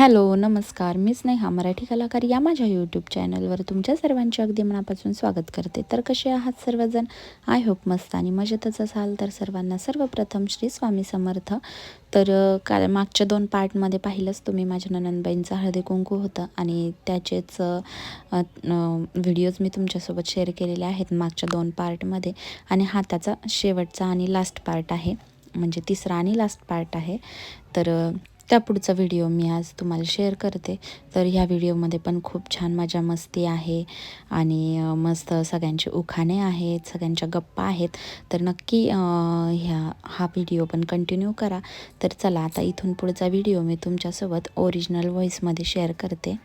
Hello नमस्कार. मी स्नेहा मराठी कलाकार या माझ्या यूट्यूब चॅनलवर तुमच्या सर्वांचे अगदी मनापासून स्वागत करते. तर कसे आहात सर्वजण? आय होप मस्त आणि मजेतच असाल तर सर्वांना सर्वप्रथम श्री स्वामी समर्थ. तर काल मागच्या दोन पार्टमध्ये पाहिलंच तुम्ही माझ्या ननंदबाईंचं हळदी कुंकू होतं आणि त्याचेच व्हिडिओज मी तुमच्यासोबत शेअर केलेले आहेत मागच्या दोन पार्टमध्ये आणि हा त्याचा शेवटचा आणि लास्ट पार्ट आहे. म्हणजे तिसरा आणि लास्ट पार्ट आहे. तर त्या पुढचा व्हिडिओ मी आज तुम्हाला शेअर करते. तर ह्या व्हिडिओमध्ये पण खूप छान मजा मस्ती आहे आणि मस्त सगळ्यांचे उखाणे आहेत सगळ्यांच्या गप्पा आहेत. तर नक्की ह्या हा व्हिडिओ पण कंटिन्यू करा. तर चला आता इथून पुढचा व्हिडिओ मी तुमच्यासोबत ओरिजिनल व्हॉईसमध्ये शेअर करते.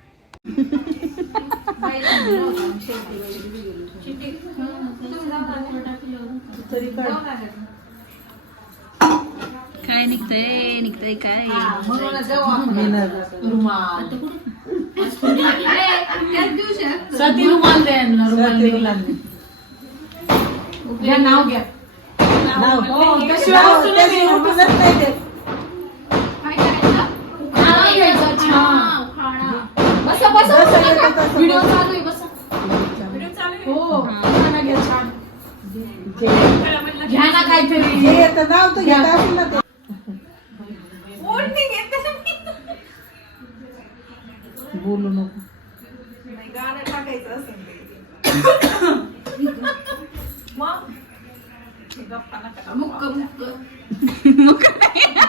काय निघतंय निघतंय काय. घ्या, नाव. हो. नाव घ्यायचं, छान. बसा, बसा, बसा. व्हिडिओ चालू आहे, बसा. हो, खाना घ्या, ना काहीतरी. घ्या. बोलू नको मुक्क, मुक्क.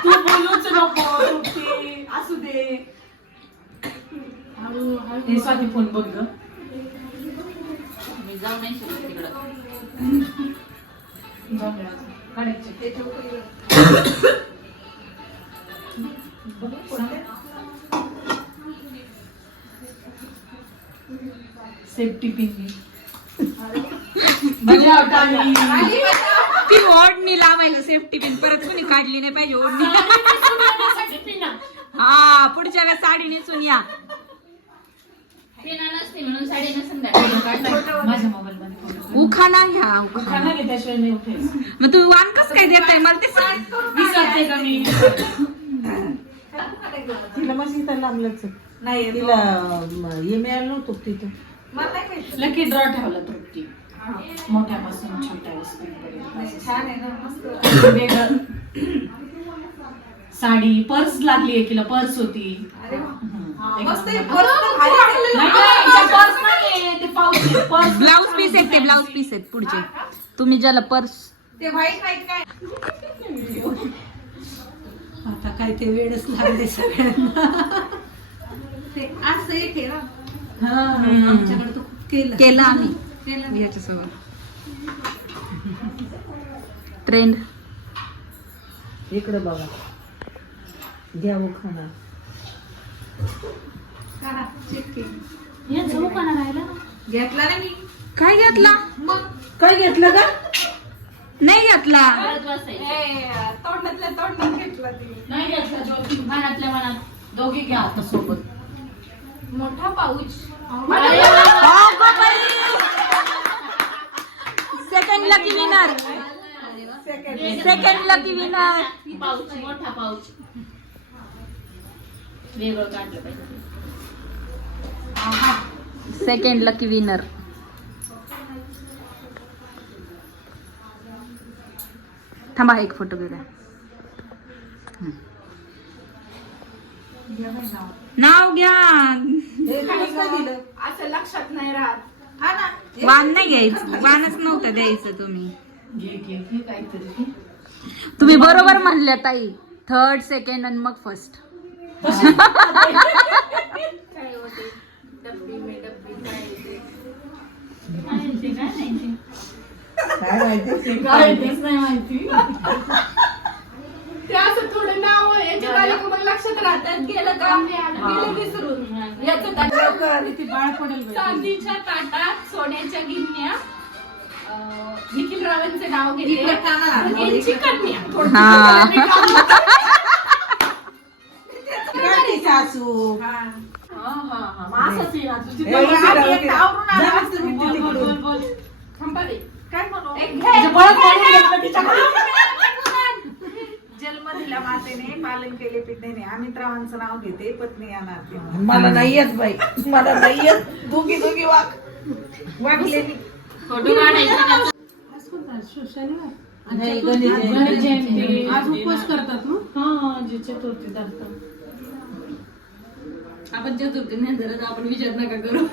तू बोलूच नको. असू दे हळू, हळू. हे स्वाती फोन बघ ग जाऊ दे आता. काढायचे. सेफ्टी पिन वाटाली ती ओढणी लावायला सेफ्टी पिन परत कोणी काढली नाही पाहिजे ओढणी. हा पुढच्या वेळेस साडी नेसून या. उखाणा घ्या उखाणा. मग तू वाण कस काय देताय मला ते सांग. तिला मग इथं लांबलंच नाही तिला म, हे मिळालं नव्हतं तिथं. लकी ड्रॉ ठेवला तृप्ती. मोठ्यापासून छोट्या साडी पर्स लागली पर्स होती. नाही, त्या पर्स ते आहे. पर्स ब्लाऊज पीस आहेत ते ब्लाऊज पीस आहेत पुढचे. तुम्ही ज्याला पर्स आता काय ते वेळच लागले सगळ्यांना. हा आमच्याकडे तर खूप केलं. केलं आम्ही. याच्यासोबत. ट्रेंड इकडे बघा. घ्या झोप का नाही राहिला? काय घेतला? काय घेतलं का नाही घेतला. नाही घेतला ज्योती मनातल्या मनात. दोघे घ्या आता सोबत. मोठा pouch. Second lucky winner second lucky winner pouch मोठा पाऊच. वेगळं काढलं पाहिजे. सेकंड लकी विनर थांबा एक फोटो घेऊया. नाव घ्या. हे असं लक्षात नाही राहत. हा ना. वान नाही घ्यायचं. वानच नव्हतं द्यायचं तुम्ही. तुम्ही बरोबर म्हणल्या ताई. थर्ड सेकंड आणि मग फर्स्ट. काय माहिती काय तेच नाही माहिती ते असं थोडं नाव याच्यात आलं की मग लक्षात राहतात. गेलं का? गेलं विसरून. याचं बाळ पडेल बाई. चांदीच्या ताटात सोन्याच्या गिन्या अं, निखिल रावांचं नाव घेते यांची कन्या. हा. सासू. हा. हा, हा, हा. हे. काय म्हणू? जन्म दिला मातेने पालन केले पितेने अमित रावांचं नाव घेते पत्नी तेव्हा. मला नाही येत बाई. मला नाही येत दोघी दोघी वाग वागले फोटो काढायचा नाही गणेश जयंती. आज उपवास करतात ना? हा जे चतुर्थी धरतात. आपण चतुर्थी नाही धरत आपण विचार नका करू.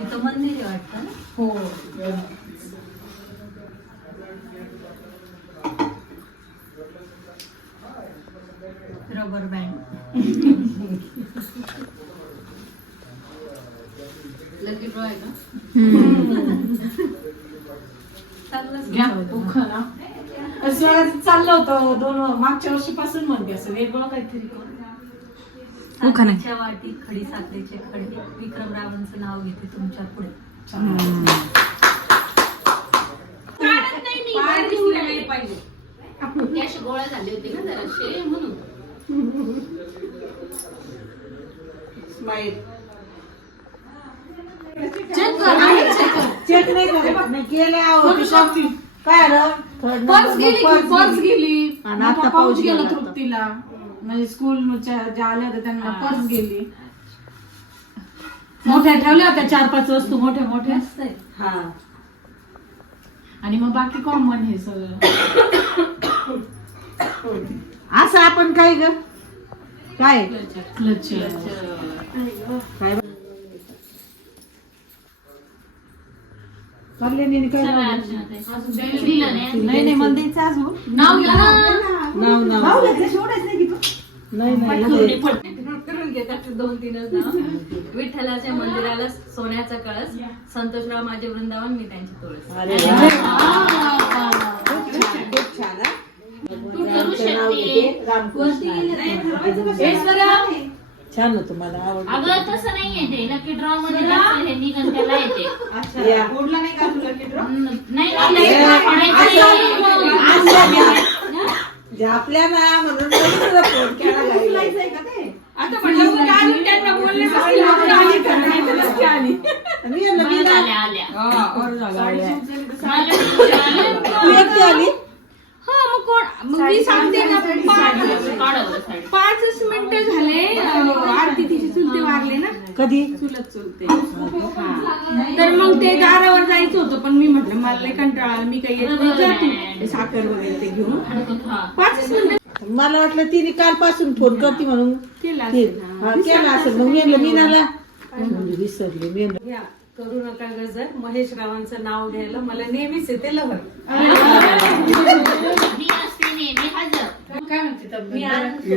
इथं मंदिर आहे वाटतं ना? हो. रबर बँड लकी ड्रॉ आहे का? घ्या खरा असं चाललं होतं दोन मागच्या वर्षीपासून म्हणते असं वेगळं काहीतरी. साखरेच्या वाटीत खडी साखरेचे खडे. विक्रम रावांचं नाव घेते तुमच्यापुढे. पाहिजे. गोळा झाले होते ना जराशे म्हणून. स्माईल चेक कर आहे चेक कर चेक नाही करत नाही केलं आहो ते शॉपिंग काय आलं थर्ड पर्स गेली नंबर पर्स गेली आणि मोठा आता पाऊस पाऊस गेला गेला. तृप्तीला म्हणजे स्कूलच्या ज्या आल्या होत्या त्यांना पर्स गेली मोठ्या ठेवल्या होत्या चार पाच वस्तू मोठ्या मोठ्या हा आणि मग बाकी कॉमन हे सगळं असं आपण काय ग? काय? कल्याणीने नाही नाही. नाही मंदिरचं अजून. नाव घ्या ना. नाव नाव नाही नाही इथे. करून घेतात दोन तीनच नाव. विठ्ठलाच्या मंदिराला सोन्याचा कळस संतोषराव माझे वृंदावन मी त्यांचे तुळस अरे वा. खूप छान खूप छान हा. तू करू आमचं नाव छान होतं मला आवडलं. अगं तसं नाहीये ते. लकी ड्रॉ मध्ये हे निघन त्याला येते. या. हम्म, नाही नाही असं घ्या. जे आपल्या ना म्हणून मी तुला फोन केला गाईला. मी म्हणलं, मी ना- आल्या आल्या. तू एकटी आली? हा मग कोण? मग मी सांगते ना पाच पाचच मिनिटं झाले. आरती तिची चुलते वारले ना? कधी? चुलत चुलते. तर मग ते दारावर जायचं होतं पण मी म्हटलं मला लय कंटाळा आला, मी काही येत नाही. जा तू. ते साखर वगैरे ते घेऊन. पाचच मिनिटं. मला वाटलं तिने कालपासून फोन करते म्हणून. केला असेल. हा, केला असेल. मग मी म्हणलं मीनाला. म्हणजे विसरले. मी म्हणलं, या. करू नका गजर महेश रावांचं नाव घ्यायला मला नेहमीच येते लहर. मी असते नेहमी हजर. काय म्हणते? मी आज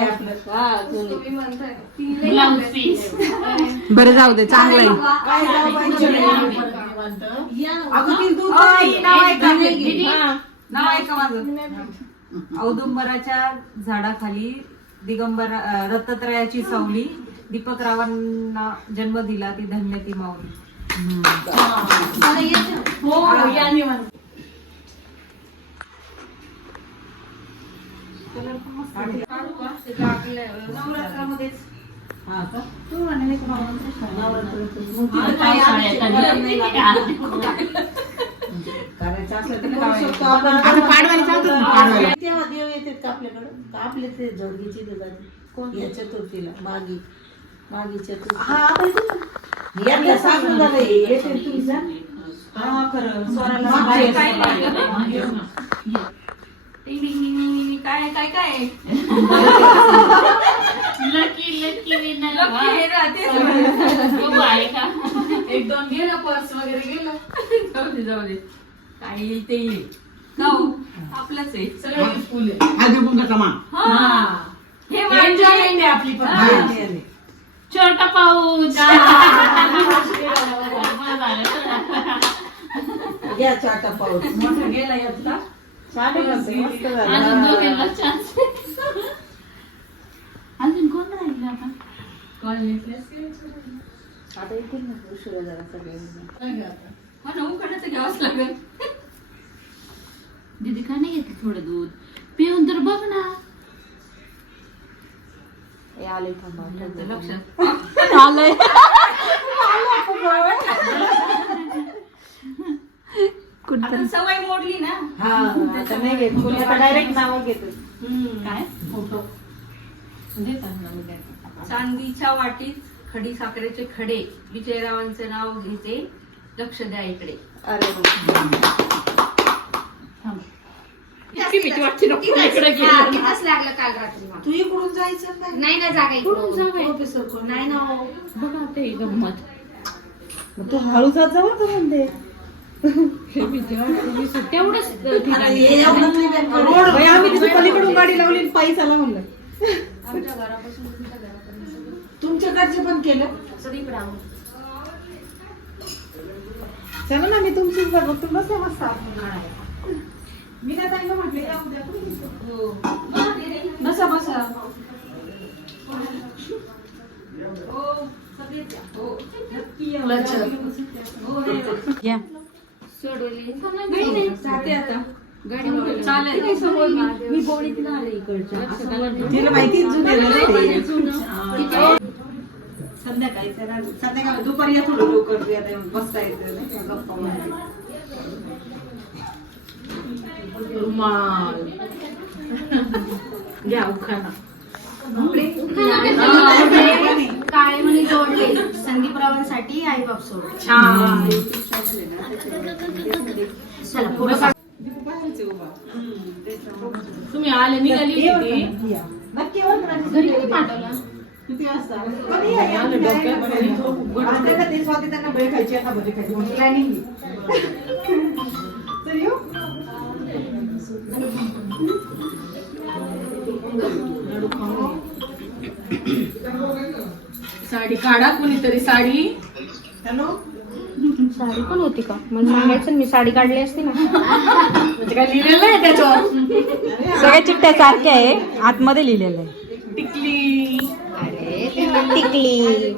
आपलं. Blouse piece. बरं जाऊ दे चांगलं आहे. ती नाव ऐका माझं. औदुंबराच्या झाडाखाली दिगंबर अं, दत्तात्रयाची सावली दीपक रावांना जन्म दिला ती धन्य ती माऊली. हो हो, या निवांत. हा का? करायचं असलं तेव्हा देव येतात का आपल्याकडं? का आपले ते जोडगीची ते जाते या चतुर्थीला मागी. मागी चतुर्थी. सांगून झालं हे. येते. हा खरं. स्वराला काय काय? काय काय लकी विनर हे. आहे का? एक दोन गेलं पर्स वगैरे गेलं. जाऊ दे जाऊ दे. काय येईल ते येईल. जाऊ. आपलंच आहे. सगळं आहे. हा हे. एन्जॉयमेंट आहे आपली पण. हा. छोटा पाऊच घ्या चाटा पाऊस. मोठा गेला यातला छान आहे मस्त, मस्त झालं. अजून दोघींना चान्स अजून कोण राहिलं आता? आता येतील ना उशिरा जरा सगळे हो ना उकडचं घ्यावंच लागेल. का नाही घेतलं थोडं दूध. पिऊन तर बघ ना. लक्षात. आलंय. सवय मोडली ना. हा आता नाही घेत. कोणी आता डायरेक्ट नाव घेतो. काय? फोटो. चांदीच्या वाटीत खडी साखरेचे खडे. विजयरावांचे नाव घेते. लक्ष द्या इकडे. अरे इतकी भीती वाटते नको इकडे गेलं. कितीच लागलं काल रात्री मला. तू इकडून जायचं नाही नाही ना जागा इकडून. प्रोफेसर कोण नाही ना हो. बघा ते ही गंमत. मग तू हळू जात का म्हणते. हे भीती वाटते मी सु- तेवढंच ठिकाण. आता हे एवढं नाही बॅक करू. बाई, आम्ही तिथे पलीकडून गाडी लावली आणि पायी चाला म्हणलं. तुमच्याकडचे पण केलं? चला ना मी तुमचीच बघ तुलाच आहे मस्त मी काय त्यांना म्हटले या उद्या बसा बसा. घ्या तिला माहिती संध्याकाळी संध्याकाळी. दुपारी या थोडं लवकर. बसता येतं गप्पा. रुमाल घ्या उखाणा काळे म्हणे जोडले संदीपरावांसाठी आई बाप सोड छान चला पुढे काढ. तुम्ही आले निघाली होती. घरी पाठवलं किती वाजता. आलं डोक्यात ते स्वाती त्यांना बळी खायची आता बळी खायची. तर येऊ साडी काढा कुणीतरी साडी. हॅलो? साडी पण होती का? मला सांगायचं ना, मी साडी काढली असती ना. म्हणजे काय लिहिलेलं आहे त्याच्यावर? सगळ्या चिठ्ठ्या सारख्या आहे. आतमध्ये लिहिलेलं आहे. टिकली. टिकली.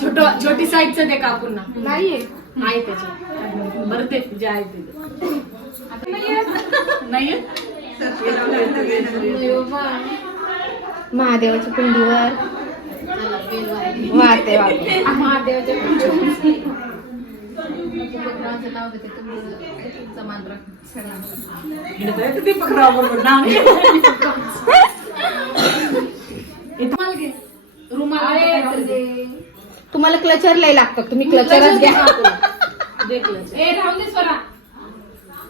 छोट छोटी साईजचं ते कापून ना नाहीये. आहे त्याच्यात. बरं ते जे आहे ते नाही महादेवाच्या पिंडीवर वाहते महादेवाच्या तुम्हाला क्लचर लय लागतात तुम्ही क्लचरच घ्या.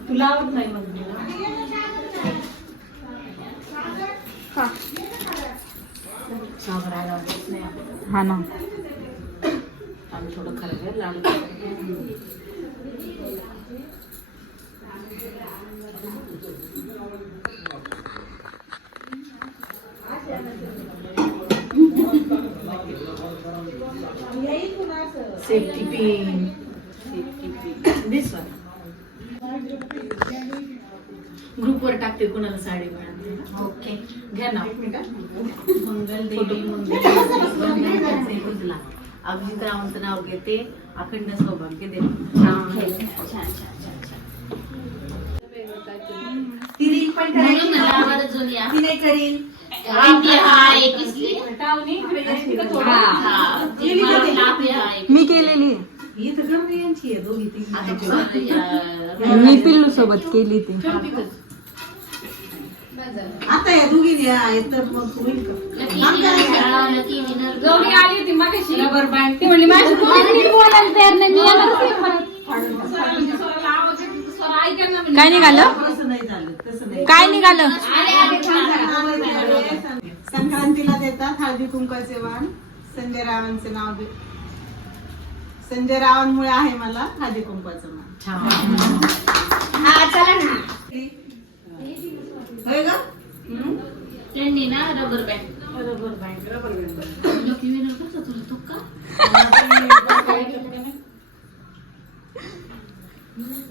तुला आवडत नाही मग साबराला आवडत नाही हा. ना. सेफ्टी पिन दिस वन ग्रुपवर टाकते कोणाला साडी मिळाली ओके घ्या ना. मंगल देवी मंगल कुजला अभिजित रावांचं नाव घेते अखंड सौभाग्य दे तिने पण करील? मी केलेली ही तर गरमी यांची आहे दोघी तिघी मी पिल्लू सोबत केली ती. आता या दोघी या तर मग होईल. गौरी आली होती मागाशी. रबर बँड ती म्हणली बोलायला तयार नाही मी. काय निघालं? तसं नाही झालं तसं नाही. काय निघालं? संक्रांतीला देतात हळदी कुंकाचे वाण. संजय रावांचे नाव घे संजय रावांमुळे आहे मला हळदी कुंकाचं मान हा चला ना. होय का? त्यांनी ना rubber band rubber band rubber band lucky winner कसं तुला? तो का?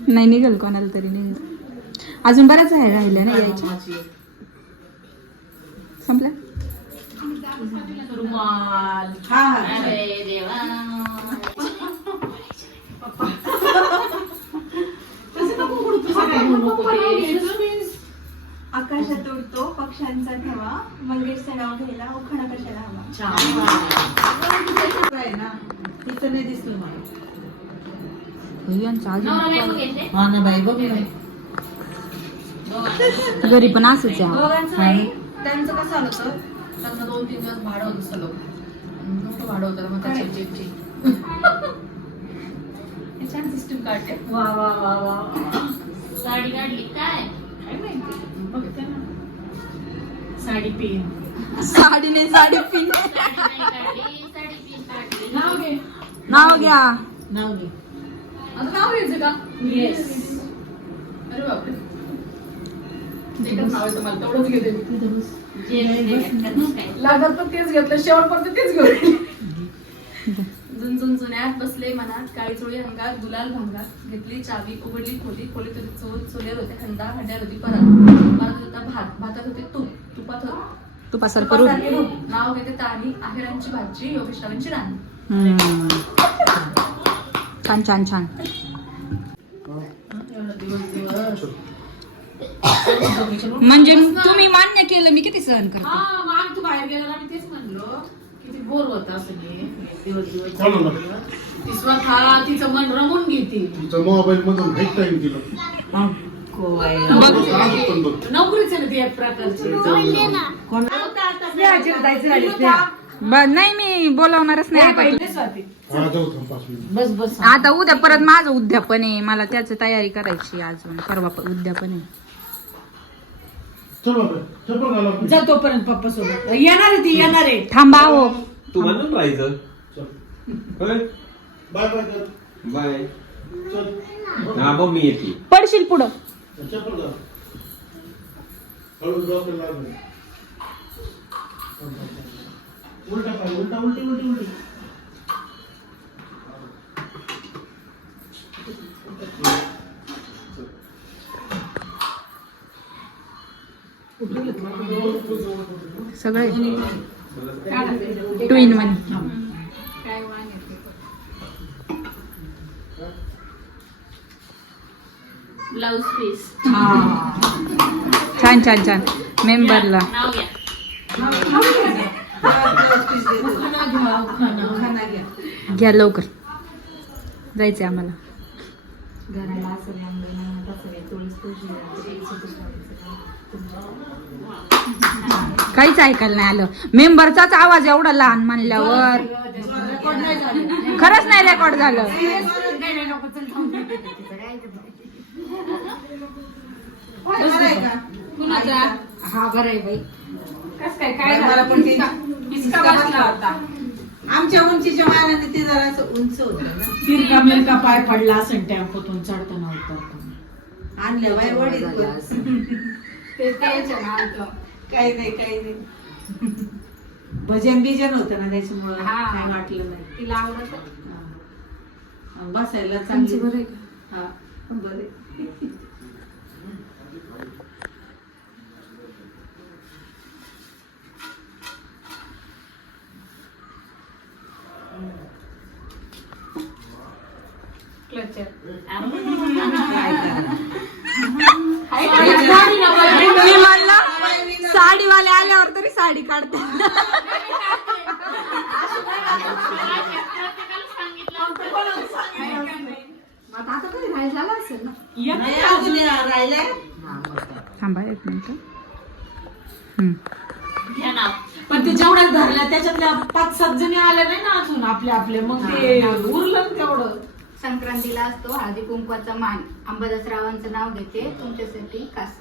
नाही निघेल कोणाला तरी निघेल. अजून बराच आहे राहिल्या ना यायच्या? संपल्या रुमाल. हा हा. अरे देवा. आकाशात उडतो पक्ष्यांचा ठेवा मंगेशचं नाव घ्यायला उखाणा कशाला हवा? आहे ना? तिचं नाही दिसलं मला. हा ना बाई बघ. घरी पण असंच आहे. त्यांचं कसं आलं होतं त्यांना दोन तीन दिवस भाडं होतं सलग मोठं भाडं होतं मग त्याच्या जेबची छान सिस्टम काढते. वा वा वा वा. साडी काढली काय? काय माहिती? बघते ना. साडी पिन. साडी नाही साडी पिन. नाव घे. नाव घ्या. नाव घे. आता नाव घ्यायचं का? येस अरे बापरे. नाव येतं मला तेवढंच घेते लागत तर तेच घेतलं शेवटपर्यंत तेच घेऊन झुंझुन जुन्यात बसले मनात काळी चोळी अंगात गुलाल भांगात घेतली चावी उघडली खोली खोलीत होती चोर चोल्यात होते खंदा हंड्यात होती परत परत होता भात भातात होते तूप तुपात होते तुपासारखं रूप तुपासारखे रूप. नाव घेते तारी आहेरांची भाजी योगेश्वरांची राणी. हम्म. छान छान छान. म्हणजे तुम्ही मान्य केलं मी किती सहन करते? हा मग आम्ही तू बाहेर गेला ना मी तेच म्हणलो. किती बोर होत असं हे. दिवस दिवस कोणाला? ती स्वतः तिचं मन रमून घेते. मोबाईल मधून हाईट टाइम दिलं पण बघ नोकरीच आहे ना ती एक प्रकारची. ब- नाही मी बोलावणारच नाही आता. हा जाऊ थांब पाच मिनिट. बस बस. आता उद्या परत माझं उद्यापन आहे. मला त्याची तयारी करायची अजून. परवा प- उद्यापन आहे. चल बाबा चप्पल घाला आपली. जा तोपर्यंत पप्पा सोबत. येणार आहे ती येणार आहे. थांबा हो. तू म्हणून राहायचं चल. होय? बाय बाय कर. बाय. चल. हा मी येते. पडशील पुढं. चप्पल घाल. हळू डोकं लागलं. उलटा पाय उलटा उलटी उलटी उलटी. सगळे. Two in one blouse piece छान छान छान. मेंबरला घ्या लवकर. जायचंय आम्हाला. घराला काहीच ऐकायला नाही आलं. मेंबरचाच आवाज एवढा लहान म्हणल्यावर. खरंच नाही रेकॉर्ड झालं. बरं आहे का कुणाचा हा बरं आहे बाई. कस काय काय मला झालं पण ते हिसका बसला होता. आमच्या उंचीच्या मानाने ते जरा असं उंच होत ना. तिरका मिरका पाय पडला असेल टेम्पोतून चढताना उतरताना आणल्या बाई वडील. ते. काही नाही काही नाही. भजन बिजन होतं ना त्याच्यामुळं हा. काय वाटलं नाही तिला आवडत? हा. बसायला चांगली. बरं आहे का? हा बरं. क्लचर काय करणार? मी म्हणलं साडीवाले आल्यावर तरी साडी काढते. आता आता असेल ना? थांबा एक मिनिट. हम्म. घ्या नाव पण ते जेवढ्या धरल्या त्याच्यातल्या पाच सात जणी आल्या नाही ना अजून आपले आपले मग ते उरलं ना तेवढं. संक्रांतीला असतो हळदी कुंकवाचा मान. अंबादास रावांचं नाव घेते. तुमच्यासाठी खास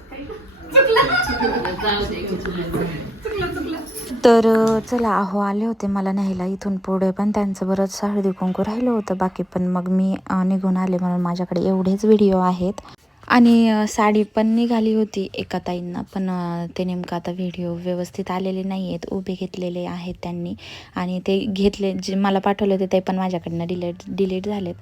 तर चला अहो आले होते मला न्यायला इथून पुढे पण त्यांचं बरंच हळदी कुंकू राहिलं होतं. बाकी पण मग मी निघून आले म्हणून माझ्याकडे एवढेच व्हिडिओ आहेत. आणि साडी पण निघाली होती एका ताईंना पण ते नेमकं आता व्हिडिओ व्यवस्थित आलेले नाही आहेत उभे घेतलेले आहेत त्यांनी. आणि ते घेतले जे मला पाठवले होते ते पण माझ्याकडनं डिलेट डिलीट झालेत.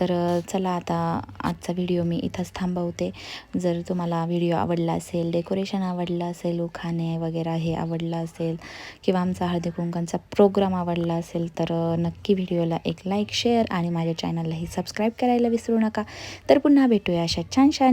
तर चला आता आजचा व्हिडिओ मी इथंच थांबवते. जर तुम्हाला व्हिडिओ आवडला असेल डेकोरेशन आवडलं असेल उखाणे वगैरे हे आवडलं असेल किंवा आमचा हळदी कुंकांचा प्रोग्राम आवडला असेल तर नक्की व्हिडिओला एक लाईक शेअर आणि माझ्या चॅनललाही सबस्क्राईब करायला विसरू नका. तर पुन्हा भेटूया अशा छान छान